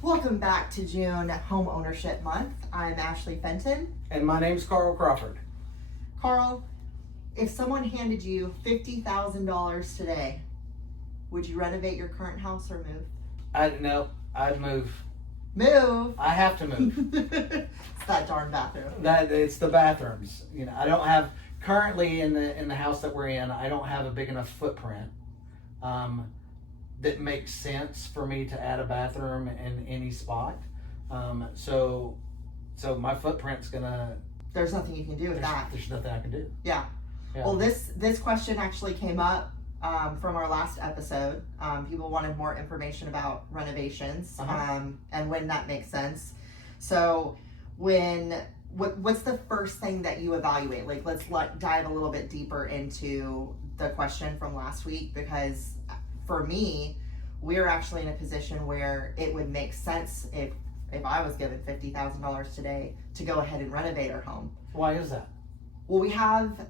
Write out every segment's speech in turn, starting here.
Welcome back to June Home Ownership Month. I'm Ashley Fenton. And my name's Karl Crawford. Karl, if someone handed you $50,000 today, would you renovate your current house or move? I'd move. Move? I have to move. It's that darn bathroom. It's the bathrooms. You know, I don't have currently in the house that we're in. I don't have a big enough footprint that makes sense for me to add a bathroom in any spot. So my footprint's gonna. There's nothing you can do with that. There's nothing I can do. Yeah. Well, this question actually came up from our last episode. People wanted more information about renovations and when that makes sense. So what's the first thing that you evaluate? Like, let's dive a little bit deeper into the question from last week, because for me, we're actually in a position where it would make sense if I was given $50,000 today to go ahead and renovate our home. Why is that? Well, we have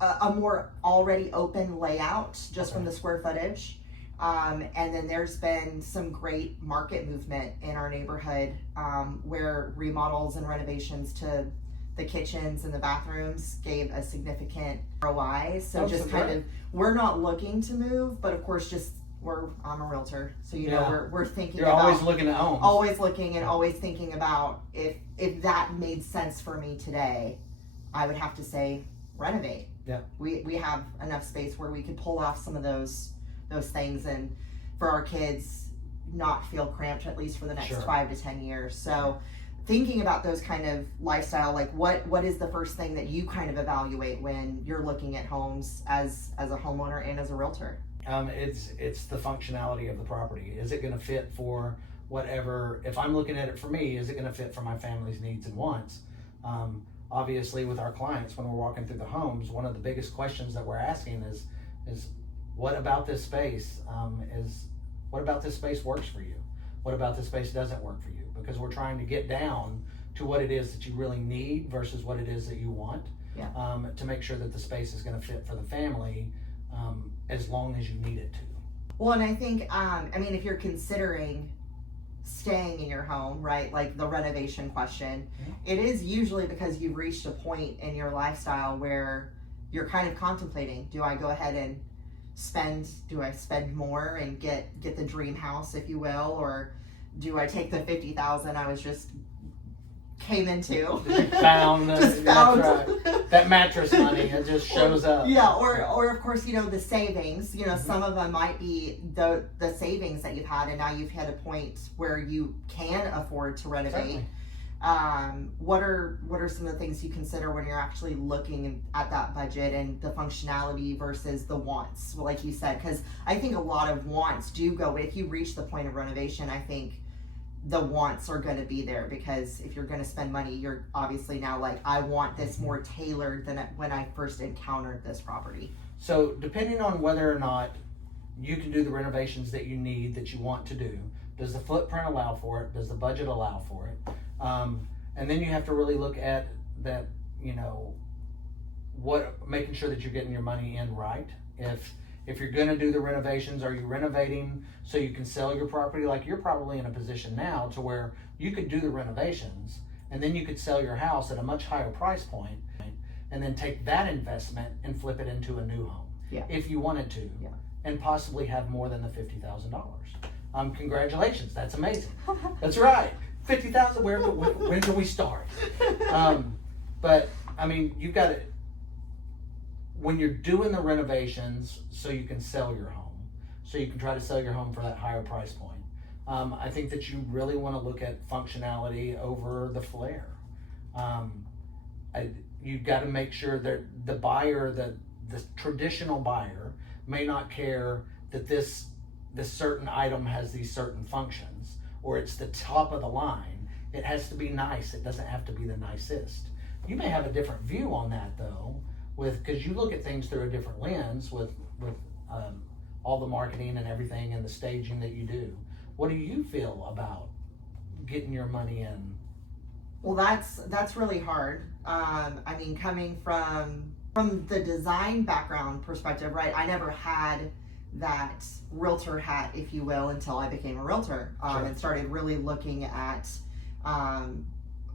a more already open layout just from the square footage. And then there's been some great market movement in our neighborhood where remodels and renovations to the kitchens and the bathrooms gave a significant ROI. So we're not looking to move, but of course I'm a realtor. So, we're thinking You're always looking at homes. Always looking and always thinking about if that made sense for me today, I would have to say renovate. Yeah. We have enough space where we could pull off some of those things and for our kids not feel cramped at least for the next 5 to 10 years. So thinking about those kind of lifestyle, like what is the first thing that you kind of evaluate when you're looking at homes as a homeowner and as a realtor? It's the functionality of the property. Is it going to fit for whatever? If I'm looking at it for me, is it going to fit for my family's needs and wants? Obviously, with our clients, when we're walking through the homes, one of the biggest questions that we're asking is what about this space? What about this space works for you? What about this space doesn't work for you? Because we're trying to get down to what it is that you really need versus what it is that you want. Yeah. To make sure that the space is going to fit for the family as long as you need it to. Well, and I think, if you're considering staying in your home, right, like the renovation question, it is usually because you've reached a point in your lifestyle where you're kind of contemplating, do I go ahead and spend more and get the dream house, if you will, or do I take the $50,000 I was just came into found that mattress money, it just shows up. Yeah, or of course, the savings, some of them might be the savings that you've had and now you've hit a point where you can afford to renovate. What are some of the things you consider when you're actually looking at that budget and the functionality versus the wants, like you said? Because I think a lot of wants do go, if you reach the point of renovation, I think the wants are going to be there, because if you're going to spend money, you're obviously now like, I want this more tailored than when I first encountered this property. So depending on whether or not you can do the renovations that you need, that you want to do, does the footprint allow for it? Does the budget allow for it? And then you have to really look at that, making sure that you're getting your money in right. If you're going to do the renovations, are you renovating so you can sell your property? Like, you're probably in a position now to where you could do the renovations and then you could sell your house at a much higher price point and then take that investment and flip it into a new home. Yeah. If you wanted to, and possibly have more than the $50,000. Congratulations, that's amazing. That's right. 50,000. When can we start? But you've got to, when you're doing the renovations, so you can sell your home, so you can try to sell your home for that higher price point. I think that you really want to look at functionality over the flair. You've got to make sure that the buyer, the traditional buyer, may not care that this certain item has these certain functions, or it's the top of the line. It has to be nice. It doesn't have to be the nicest. You may have a different view on that though, because you look at things through a different lens with all the marketing and everything and the staging that you do. What do you feel about getting your money in? Well, that's really hard. Coming from the design background perspective, right? I never had that realtor hat, if you will, until I became a realtor, Sure. and started really looking at,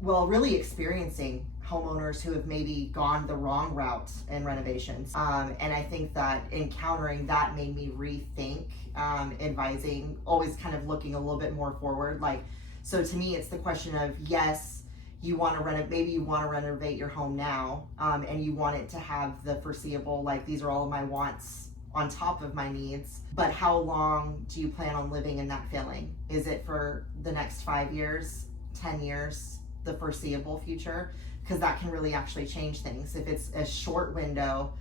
really experiencing homeowners who have maybe gone the wrong route in renovations. And I think that encountering that made me rethink advising, always kind of looking a little bit more forward. Like, so to me, it's the question of, yes, you want to maybe you want to renovate your home now, and you want it to have the foreseeable, like, these are all of my wants on top of my needs, but how long do you plan on living in that feeling? Is it for the next 5 years, 10 years, the foreseeable future? Because that can really actually change things. If it's a short window,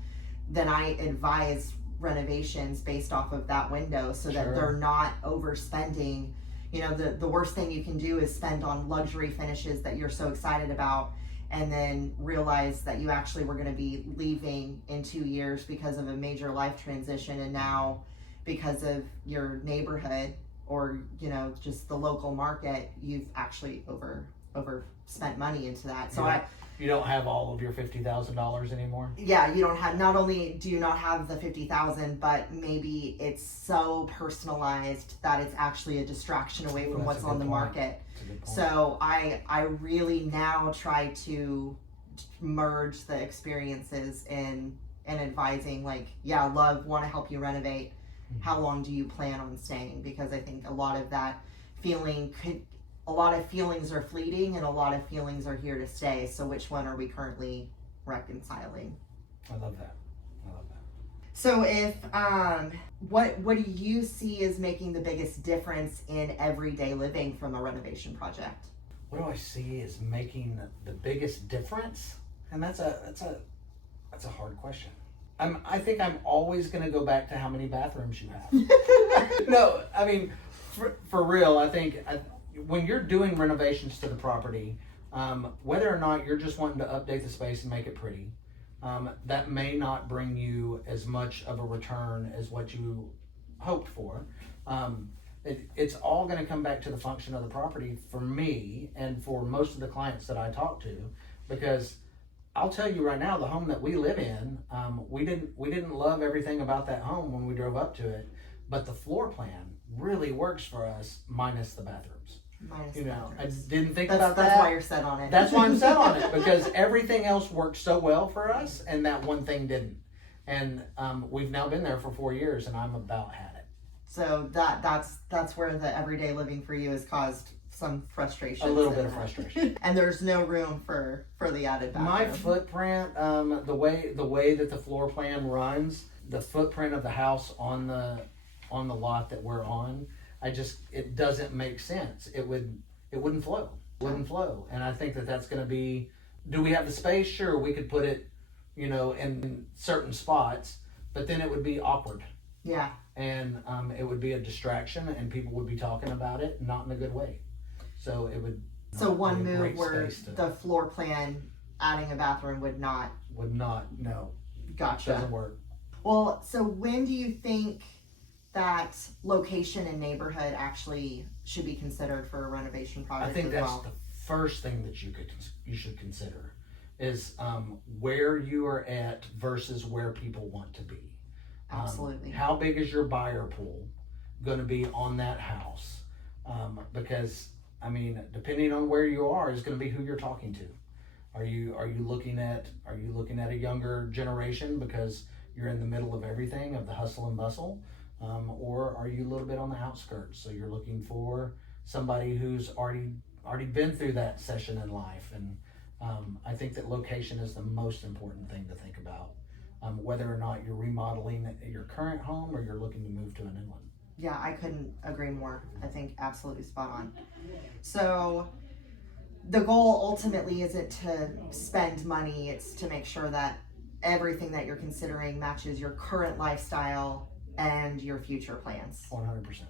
then I advise renovations based off of that window, so that Sure. they're not overspending. You know, the worst thing you can do is spend on luxury finishes that you're so excited about, and then realize that you actually were going to be leaving in 2 years because of a major life transition, and now because of your neighborhood or, you know, just the local market, you've actually overspent money into that. So You don't have all of your $50,000 anymore? yeah, you don't have, not only do you not have the 50,000, but maybe it's so personalized that it's actually a distraction away from That's what's a on good the point. market. That's a good point. So I really now try to merge the experiences in advising, like, yeah, want to help you renovate. How long do you plan on staying? Because I think a lot of that a lot of feelings are fleeting, and a lot of feelings are here to stay. So which one are we currently reconciling? I love that. I love that. So if what do you see as making the biggest difference in everyday living from a renovation project? What do I see as making the biggest difference? And that's a hard question. I think I'm always going to go back to how many bathrooms you have. No, I mean, for real, I think when you're doing renovations to the property, whether or not you're just wanting to update the space and make it pretty, that may not bring you as much of a return as what you hoped for. It's all going to come back to the function of the property for me and for most of the clients that I talk to, because I'll tell you right now, the home that we live in, we didn't love everything about that home when we drove up to it, but the floor plan really works for us, minus the bathrooms. You know, I didn't think about that. That's why you're set on it. That's why I'm set on it, because everything else worked so well for us, and that one thing didn't. And we've now been there for 4 years, and I'm about had it. So that's where the everyday living for you has caused some frustration. A little bit of frustration. And there's no room for the added bathroom. My footprint, the way that the floor plan runs, the footprint of the house on the lot that we're on, it doesn't make sense. It wouldn't flow. And I think that's going to be, do we have the space? Sure, we could put it, you know, in certain spots, but then it would be awkward. Yeah. And it would be a distraction, and people would be talking about it, not in a good way. So it would. So one move where the floor plan adding a bathroom would not. No. Gotcha. Doesn't work. Well, so when do you think that location and neighborhood actually should be considered for a renovation project? I think that's well? the first thing that you should consider is where you are at versus where people want to be. Absolutely. How big is your buyer pool going to be on that house? Because I mean, depending on where you are, is going to be who you're talking to. Are you looking at a younger generation because you're in the middle of everything, of the hustle and bustle, or are you a little bit on the outskirts? So you're looking for somebody who's already been through that session in life. And I think that location is the most important thing to think about, whether or not you're remodeling your current home or you're looking to move to a new one. Yeah, I couldn't agree more. I think absolutely spot on. So the goal ultimately isn't to spend money, it's to make sure that everything that you're considering matches your current lifestyle and your future plans. 100%.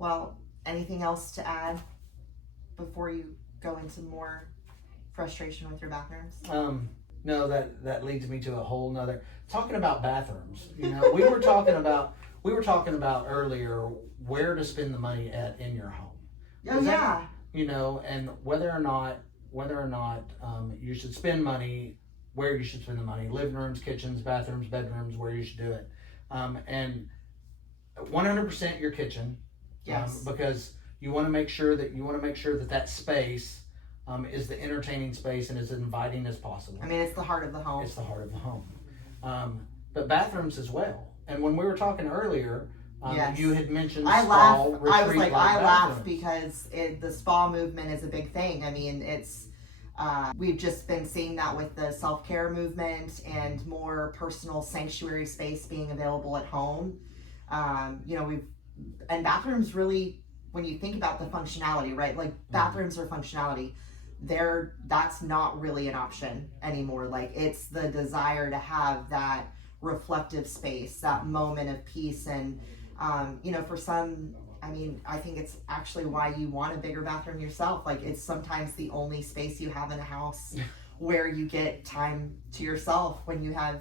Well, anything else to add before you go into more frustration with your bathrooms? No, that leads me to a whole nother, talking about bathrooms. You know, we were talking about earlier where to spend the money in your home. Oh yeah. You know, and whether or not you should spend money, where you should spend the money, living rooms, kitchens, bathrooms, bedrooms, where you should do it. And 100% your kitchen. Yes. Because you want to make sure that that space is the entertaining space and as inviting as possible. I mean, it's the heart of the home. It's the heart of the home. But bathrooms as well. And when we were talking earlier, Yes. you had mentioned I spa, laugh. I was like, I laugh bathrooms. because the spa movement is a big thing. I mean, it's we've just been seeing that with the self-care movement and more personal sanctuary space being available at home. And bathrooms really, when you think about the functionality, right? Like bathrooms are functionality. That's not really an option anymore. Like it's the desire to have that reflective space, that moment of peace. And, for some, I mean, I think it's actually why you want a bigger bathroom yourself. Like it's sometimes the only space you have in a house where you get time to yourself when you have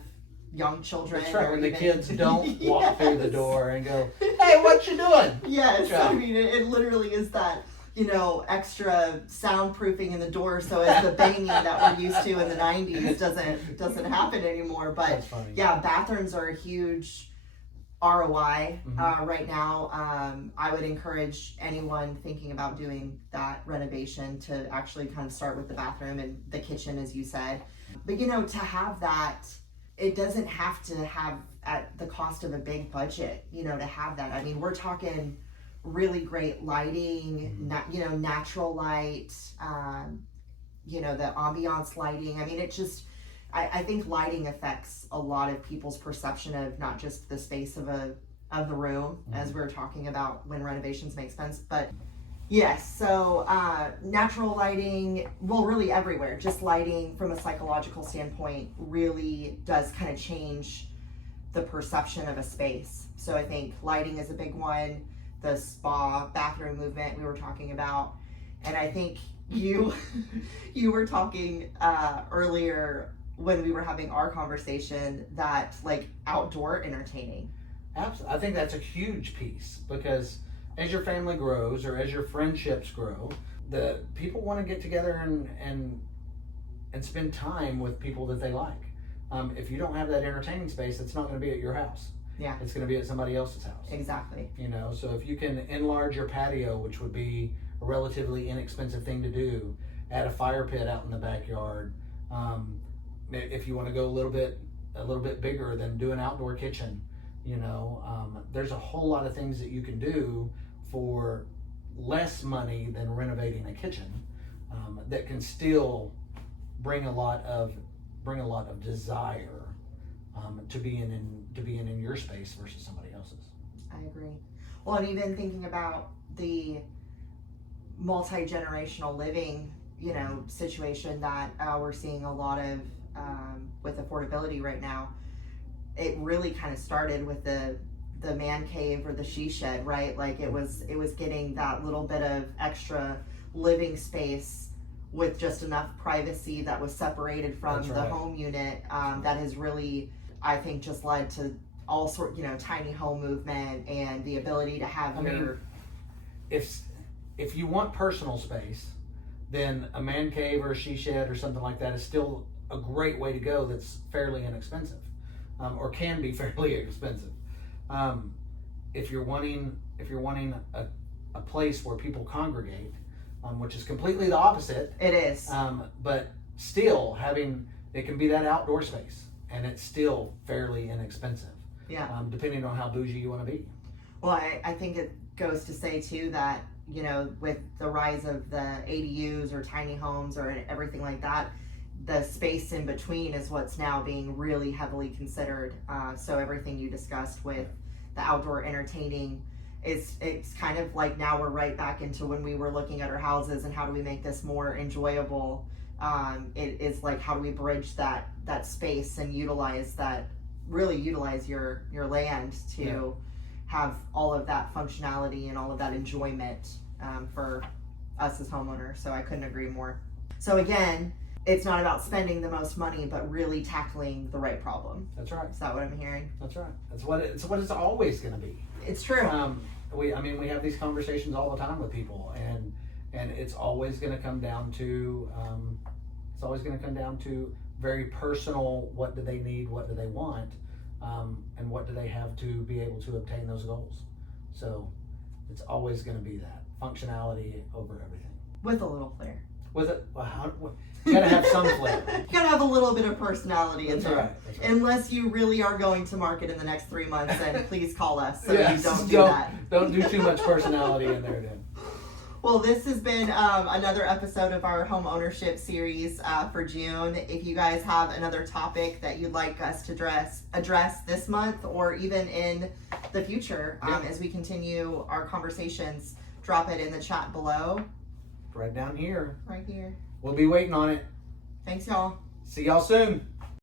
young children. That's right, or when the even- kids don't walk through the Yes. door and go, hey, what you doing? Yes, Yeah. I mean, it literally is that, extra soundproofing in the door so as the banging that we're used to in the 90s doesn't happen anymore. But That's funny. yeah, bathrooms are a huge ROI right now. I would encourage anyone thinking about doing that renovation to actually kind of start with the bathroom and the kitchen, as you said. But to have that, it doesn't have to have at the cost of a big budget, to have that. I mean, we're talking really great lighting, natural light, the ambiance lighting. I mean, it just, I think lighting affects a lot of people's perception of not just the space of the room, as we were talking about when renovations make sense, but yes. So natural lighting, well, really everywhere, just lighting from a psychological standpoint really does kind of change the perception of a space. So I think lighting is a big one. The spa bathroom movement we were talking about, and I think you were talking earlier when we were having our conversation that like outdoor entertaining. Absolutely. I think that's a huge piece because as your family grows or as your friendships grow, the people want to get together and spend time with people that they like. If you don't have that entertaining space, it's not going to be at your house. Yeah. It's going to be at somebody else's house. Exactly. So if you can enlarge your patio, which would be a relatively inexpensive thing to do, add a fire pit out in the backyard. If you want to go a little bit bigger, then do an outdoor kitchen. There's a whole lot of things that you can do for less money than renovating a kitchen, that can still bring a lot of desire to being in your space versus somebody else's. I agree. Well, and even thinking about the multi-generational living, situation that we're seeing a lot of with affordability right now, it really kind of started with the man cave or the she shed, right? Like it was getting that little bit of extra living space with just enough privacy that was separated from That's the right. home unit. That has really, I think, just led to all sort, tiny home movement and the ability to have If you want personal space, then a man cave or a she shed or something like that is still a great way to go. That's fairly inexpensive, or can be fairly expensive. If you're wanting a place where people congregate, which is completely the opposite. It is. But still it can be that outdoor space, and it's still fairly inexpensive. Yeah. Depending on how bougie you want to be. Well, I think it goes to say too that, with the rise of the ADUs or tiny homes or everything like that, the space in between is what's now being really heavily considered. So everything you discussed with the outdoor entertaining, it's kind of like now we're right back into when we were looking at our houses and how do we make this more enjoyable. It is like, how do we bridge that space and utilize your land to have all of that functionality and all of that enjoyment for us as homeowners. So I couldn't agree more. So again, it's not about spending the most money, but really tackling the right problem. That's right. Is that what I'm hearing? That's right. That's what it's always going to be. It's true. We have these conversations all the time with people, and it's always going to come down to very personal. What do they need? What do they want? and what do they have to be able to obtain those goals. So it's always going to be that functionality over everything. With a little flair. With it, you gotta have some flair. You gotta have a little bit of personality in That's there. right. That's right. Unless you really are going to market in the next 3 months, then please call us so Yes, you don't do that. Don't do too much personality in there then. Well, this has been another episode of our home ownership series for June. If you guys have another topic that you'd like us to address this month or even in the future as we continue our conversations, drop it in the chat below. Right down here. Right here. We'll be waiting on it. Thanks, y'all. See y'all soon.